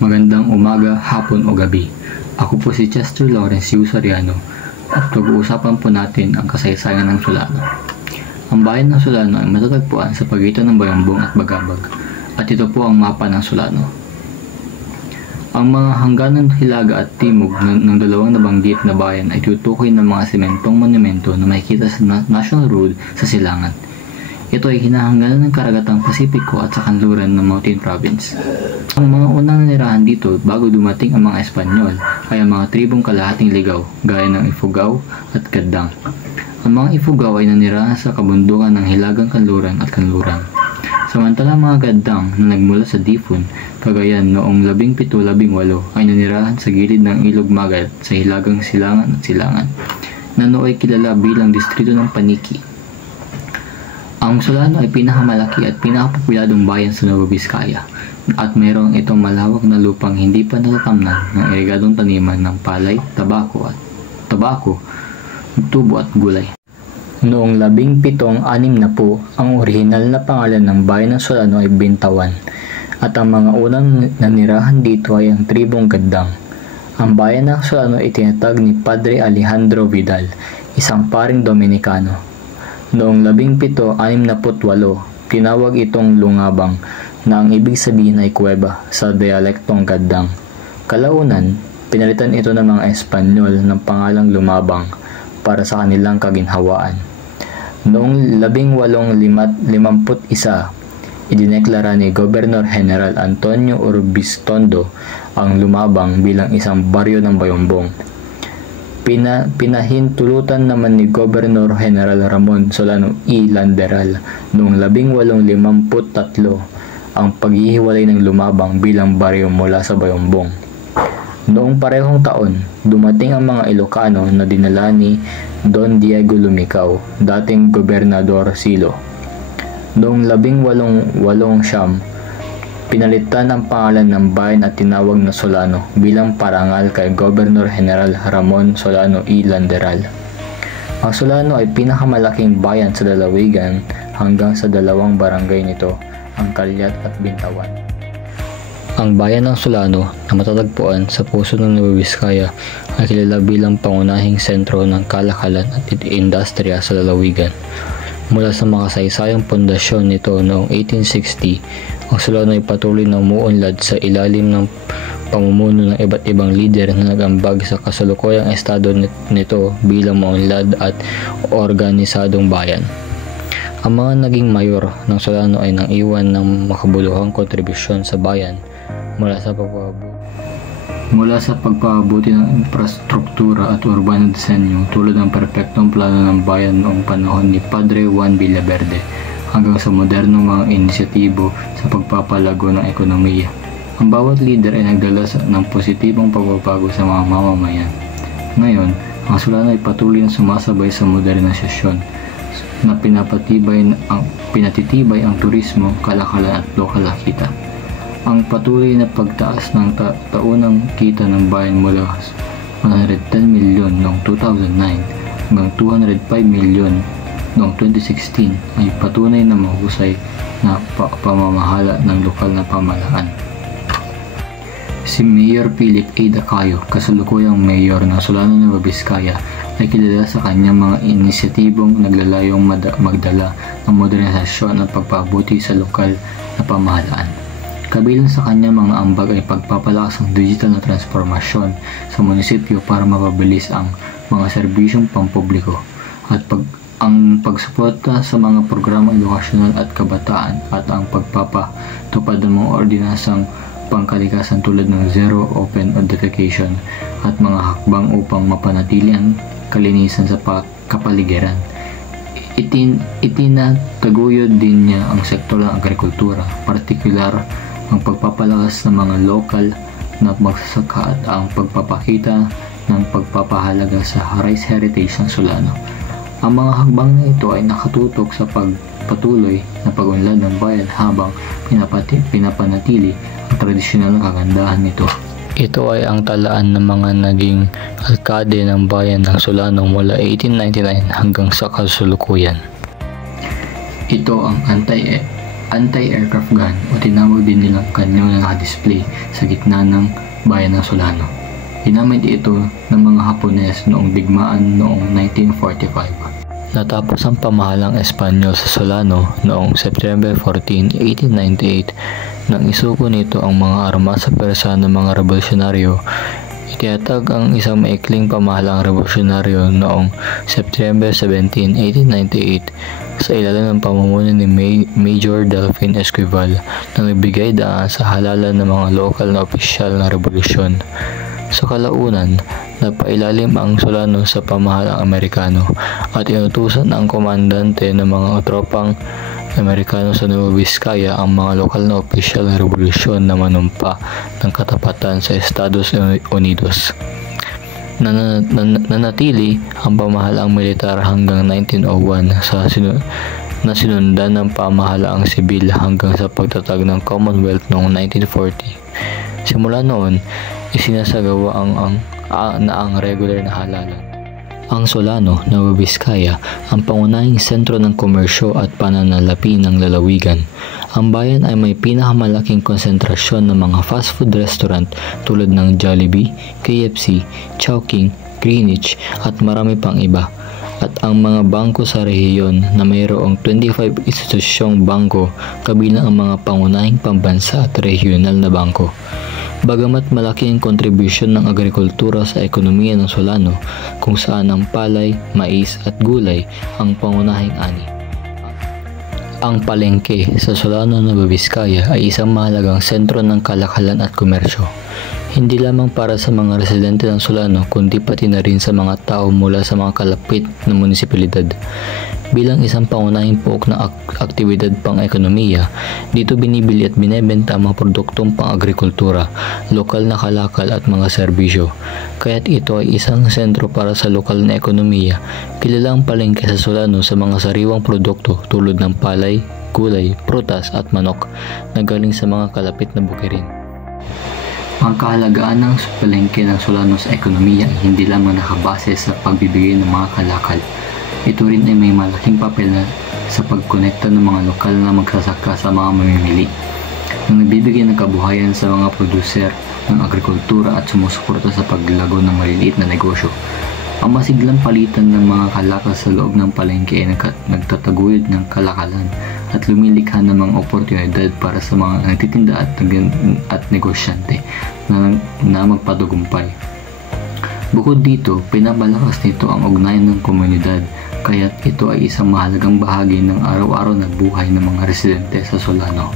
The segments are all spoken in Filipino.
Magandang umaga, hapon o gabi. Ako po si Chester Lawrence Sariano at pag-uusapan po natin ang kasaysayan ng Solano. Ang bayan ng Solano ay matatagpuan sa pagitan ng Bayambong at Bagabag at ito po ang mapa ng Solano. Ang mga hangganan hilaga at timog ng dalawang nabanggit na bayan ay tutukoy ng mga sementong monumento na makikita sa National Road sa silangan. Ito ay hinahangganan ng karagatang Pasipiko at sa kanluran ng Mountain Province. Ang mga unang nanirahan dito bago dumating ang mga Espanyol ay ang mga tribong kalahating ligaw gaya ng Ifugao at Gaddang. Ang mga Ifugao ay nanirahan sa kabundukan ng Hilagang Kanluran at Kanluran. Samantalang mga Gaddang na nagmula sa Difun, Cagayan noong 1718 ay nanirahan sa gilid ng Ilog Magat sa Hilagang Silangan at Silangan na nooy kilala bilang distrito ng Paniki. Ang Solano ay pinakamalaki at pinakapopuladong bayan sa Nueva Vizcaya at mayroong itong malawak na lupang hindi pa natatamnan ng irigadong taniman ng palay, tabako, tubo at gulay. Noong 1760, ang orihinal na pangalan ng bayan ng Solano ay Bintawan at ang mga unang nanirahan dito ay ang tribong Gaddang. Ang bayan ng Solano ay tinatag ni Padre Alejandro Vidal, isang paring Dominikano. Noong 1768, tinawag itong Lungabang na ang ibig sabihin ay kuweba sa dialektong Gaddang. Kalaunan, pinalitan ito ng mga Espanyol ng pangalang Lumabang para sa kanilang kaginhawaan. Noong 1851, idineklara ni Gobernador General Antonio Urbistondo ang Lumabang bilang isang baryo ng Bayambong. Pinahintulutan naman ni Gobernador General Ramon Solano y Landeral noong 1853 ang paghihiwalay ng Lumabang bilang baryo mula sa Bayambong. Noong parehong taon, dumating ang mga Ilocano na dinala ni Don Diego Lumicao, dating Gobernador Silo. Noong 1889, pinalitan ang pangalan ng bayan at tinawag na Solano bilang parangal kay Gobernador General Ramon Solano y Landeral. Ang Solano ay pinakamalaking bayan sa lalawigan hanggang sa dalawang barangay nito, ang Calyat at Bintawan. Ang bayan ng Solano na matatagpuan sa puso ng Nueva Vizcaya ay kilala bilang pangunahing sentro ng kalakalan at industriya sa lalawigan. Mula sa makasaysayang pundasyon nito noong 1860, ang Solano ay patuloy na umuunlad sa ilalim ng pamumuno ng iba't ibang lider na nag-ambag sa kasalukuyang estado nito bilang maunlad at organisadong bayan. Ang mga naging mayor ng Solano ay nang-iwan ng makabuluhang kontribusyon sa bayan mula sa pagpapabuti ng infrastruktura at urbanong disenyo tulad ng perpektong plano ng bayan noong panahon ni Padre Juan Villaverde hanggang sa modernong mga inisyatibo sa pagpapalago ng ekonomiya. Ang bawat leader ay nagdala ng positibong pagbabago sa mga mamamayan. Ngayon, ang Solano ay patuloy na sumasabay sa modernisasyon na pinatitibay ang turismo, kalakalan at lokal na kita. Ang patuloy na pagtaas ng taunang kita ng bayan mula 110 milyon noong 2009 hanggang 205 milyon noong 2016 ay patunay na mahusay na pamamahala ng lokal na pamahalaan. Si Mayor Philip A. Dacayo, kasalukuyang mayor ng Solano, Nueva Vizcaya, ay kilala sa kanyang mga inisyatibong naglalayong magdala ng modernisasyon at pagpabuti sa lokal na pamahalaan. Kabilang sa kanyang mga ambag ay pagpapalakas ng digital na transformasyon sa munisipyo para mapabilis ang mga serbisyong pampubliko at ang pagsuporta sa mga programa edukasyonal at kabataan at ang pagpapatupad ng mga ordinansang pangkalikasan tulad ng Zero Open Defecation at mga hakbang upang mapanatili ang kalinisan sa kapaligiran. Itinataguyod din niya ang sektor ng agrikultura, partikular ang pagpapalakas ng mga lokal na magsasaka at ang pagpapakita ng pagpapahalaga sa Rice Heritage ng Solano. Ang mga hakbang na ito ay nakatutok sa pagpatuloy na pag-unlad ng bayan habang pinapanatili ang tradisyonal na kagandahan nito. Ito ay ang talaan ng mga naging alkade ng bayan ng Solano mula 1899 hanggang sa kasalukuyan. Ito ang anti-aircraft gun o tinawag din nilang kanyo na naka-display sa gitna ng bayan ng Solano. Ginamit ito ng mga Hapones noong digmaan noong 1945. Natapos ang pamahalang Espanyol sa Solano noong September 14, 1898 nang isuko nito ang mga armas sa persa ng mga revolusyonaryo. Itinatag ang isang maikling pamahalang revolusyonaryo noong September 17, 1898 sa ilalim ng pamumuno ni Major Delfin Esquivel na nagbigay daan sa halalan ng mga lokal na opisyal ng revolusyon. Sa kalaunan, napailalim ang Solano sa pamahalang Amerikano at inutusan ang komandante ng mga tropang Amerikano sa Nueva Vizcaya ang mga lokal na opisyal ng revolusyon na manumpa ng katapatan sa Estados Unidos. Nanatili ang pamahalaang militar hanggang 1901 na sinundan ng pamahalaang sibil hanggang sa pagtatag ng Commonwealth noong 1940. Simula noon, isinasagawa ang regular na halalan. Ang Solano, Nueva Vizcaya, ang pangunahing sentro ng komersyo at pananalapi ng lalawigan. Ang bayan ay may pinakamalaking konsentrasyon ng mga fast food restaurant tulad ng Jollibee, KFC, Chowking, Greenwich at marami pang iba. At ang mga bangko sa rehiyon na mayroong 25 institusyong bangko kabilang ang mga pangunahing pambansa at regional na bangko. Bagamat malaki ang kontribusyon ng agrikultura sa ekonomiya ng Solano, kung saan ang palay, mais at gulay ang pangunahing ani. Ang palengke sa Solano, Nueva Vizcaya ay isang mahalagang sentro ng kalakalan at komersyo. Hindi lamang para sa mga residente ng Solano kundi pati na rin sa mga tao mula sa mga kalapit na munisipalidad. Bilang isang pangunahing pook na aktibidad pang-ekonomiya, dito binibili at binebenta ang mga produktong pang-agrikultura, lokal na kalakal at mga serbisyo. Kaya't ito ay isang sentro para sa lokal na ekonomiya. Kilala ang palengke sa Solano sa mga sariwang produkto tulad ng palay, gulay, prutas at manok na galing sa mga kalapit na bukirin. Ang kahalagaan ng palengke ng Solano sa ekonomiya ay hindi lamang nakabase sa pagbibigay ng mga kalakal. Ito rin ay may malaking papel sa pagkonekta ng mga lokal na magsasaka sa mga mamimili, na nagbibigay ng kabuhayan sa mga produser ng agrikultura at sumusuporta sa paglago ng maliliit na negosyo. Ang masiglang palitan ng mga kalakal sa loob ng palengke ay nagtataguyod ng kalakalan at lumilikha ng mga oportunidad para sa mga nagtitinda at negosyante na magpatagumpay. Bukod dito, pinapalakas nito ang ugnayan ng komunidad, kaya't ito ay isang mahalagang bahagi ng araw-araw na buhay ng mga residente sa Solano.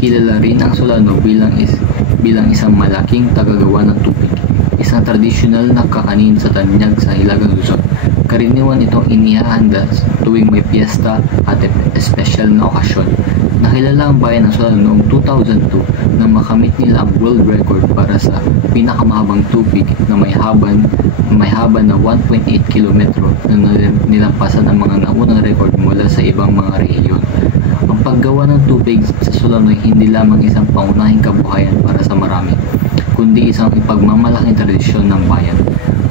Kilala rin ang Solano bilang isang malaking tagagawa ng tubig, isang tradisyonal na kakanin sa tanyag sa Hilagang Luzon. Karaniwan itong inihahanda tuwing may piyesta at espesyal na okasyon. Nakilala ang bayan ng Solano noong 2002 nang makamit nila ang world record para sa pinakamahabang tubig na may haba na 1.8 kilometro na nilampasan ang mga naunang record mula sa ibang mga rehiyon. Ang paggawa ng tubig sa Solano ay hindi lamang isang pangunahing kabuhayan para sa marami, kundi isang ipagmamalaking tradisyon ng bayan.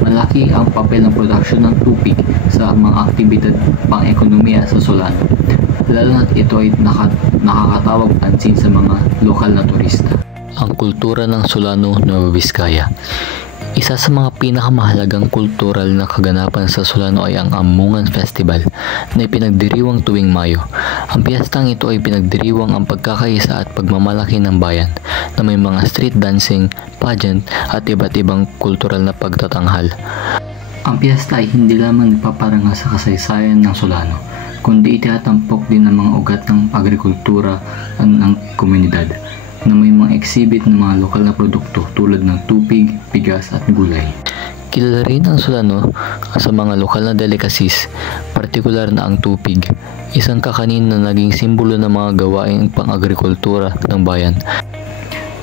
Malaki ang papel ng produksyon ng tubig sa mga aktibidad pang-ekonomiya sa Solano, lalo na't ito ay nakakatawag pansin sa mga lokal na turista. Ang kultura ng Solano, Nueva Vizcaya. Isa sa mga pinakamahalagang kultural na kaganapan sa Solano ay ang Amungan Festival na ipinagdiriwang tuwing Mayo. Ang piyestang ito ay pinagdiriwang ang pagkakaisa at pagmamalaki ng bayan na may mga street dancing, pageant at iba't ibang kultural na pagtatanghal. Ang piyesta ay hindi lamang nagpaparangal sa kasaysayan ng Solano, kundi itatampok din ang mga ugat ng agrikultura ng komunidad na may mga exhibit ng mga lokal na produkto tulad ng tubig, bigas at gulay. Kilala rin ang Solano sa mga lokal na delicacies, partikular na ang tupig, isang kakanin na naging simbolo ng mga gawaing pang-agrikultura ng bayan.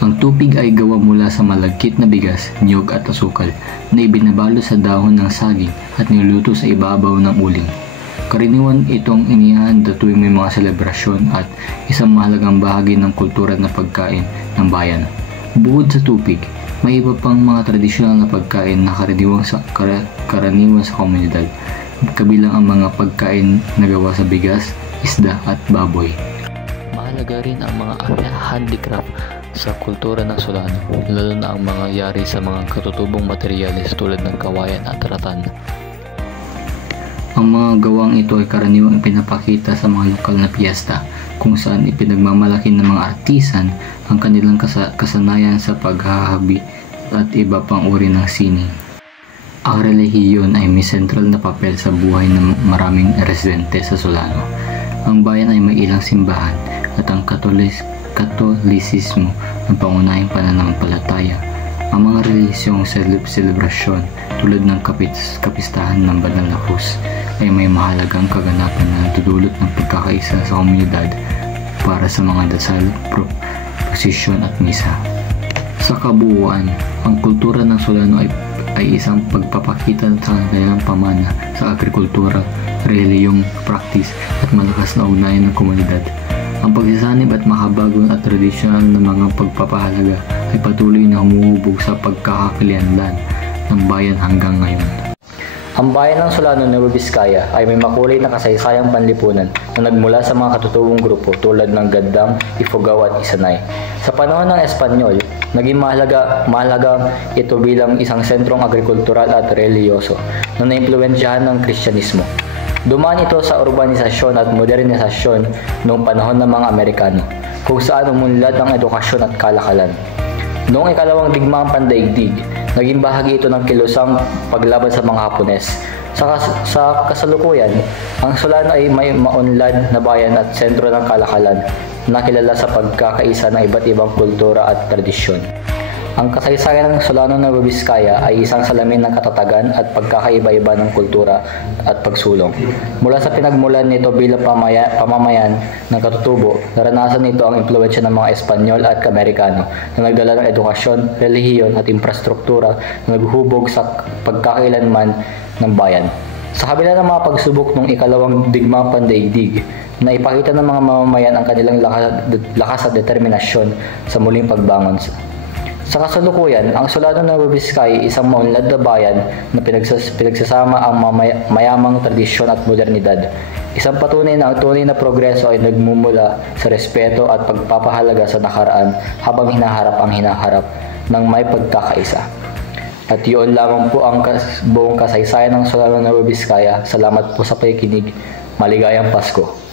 Ang tupig ay gawa mula sa malagkit na bigas, niyog at asukal na ibinabalo sa dahon ng saging at niluluto sa ibabaw ng uling. Karaniwan itong inihahanda tuwing may mga selebrasyon at isang mahalagang bahagi ng kultura na pagkain ng bayan. Bukod sa tupig, may iba pang mga tradisyonal na pagkain na karaniwan sa komunidad, kabilang ang mga pagkain na gawa sa bigas, isda at baboy. mahalaga rin ang mga handicraft sa kultura ng Solano, lalo na ang mga yari sa mga katutubong materyales tulad ng kawayan at ratan. Ang mga gawang ito ay karaniwang pinapakita sa mga lokal na piyesta, kung saan ipinagmamalaki ng mga artisan ang kanilang kasanayan sa paghahabi at iba pang uri ng sining. Ang relihiyon ay may sentral na papel sa buhay ng maraming residente sa Solano. Ang bayan ay may ilang simbahan at ang Katolisismo ang pangunahing pananampalataya. Ang mga relihisyong selebrasyon tulad ng kapistahan ng Banal na Cruz ay may mahalagang kaganapan na dudulot ng pagkakaisa sa komunidad para sa mga dasal, prosesyon at misa. Sa kabuuan, ang kultura ng Solano ay isang pagpapakita sa kanilang pamana sa agrikultura, relihiyong practice at malakas na ugnayan ng komunidad. Ang pagsasanib at makabagong at tradisyonal na mga pagpapahalaga ay patuloy na humuhubog sa pagkakakilanlan ng bayan hanggang ngayon. Ang bayan ng Solano, Nueva Vizcaya ay may makulay na kasaysayang panlipunan na nagmula sa mga katutubong grupo tulad ng Gandang, Ifugao at Isanay. Sa panahon ng Espanyol, naging mahalaga ito bilang isang sentrong agrikultural at relihiyoso na naimpluwensyahan ng Kristyanismo. Dumaan ito sa urbanisasyon at modernisasyon noong panahon ng mga Amerikano, kung saan umunlad ang edukasyon at kalakalan. Noong ikalawang digmaang pandaigdig, naging bahagi ito ng kilusang paglaban sa mga Hapones. Sa kasalukuyan, ang Solano ay may maunlad na bayan at sentro ng kalakalan na kilala sa pagkakaisa ng iba't ibang kultura at tradisyon. Ang kasaysayan ng Solano, Nueva Vizcaya ay isang salamin ng katatagan at pagkakaiba-iba ng kultura at pagsulong. Mula sa pinagmulan nito bilang pamamayan ng katutubo, naranasan nito ang impluwensya ng mga Espanyol at Amerikano na nagdala ng edukasyon, relihiyon at infrastruktura na naghubog sa pagkakailanman ng bayan. Sa kabila ng mga pagsubok ng ikalawang digmaang pandaigdig, na ipakita ng mga mamamayan ang kanilang lakas at determinasyon sa muling pagbangon. Sa kasalukuyan, ang Solano, Nueva Vizcaya ay isang maunlad na bayan na pinagsasama ang mayamang tradisyon at modernidad. Isang patunay na ang tunay na progreso ay nagmumula sa respeto at pagpapahalaga sa nakaraan habang hinaharap ng may pagkakaisa. At yun lamang po ang buong kasaysayan ng Solano, Nueva Vizcaya. Salamat po sa pakikinig. Maligayang Pasko.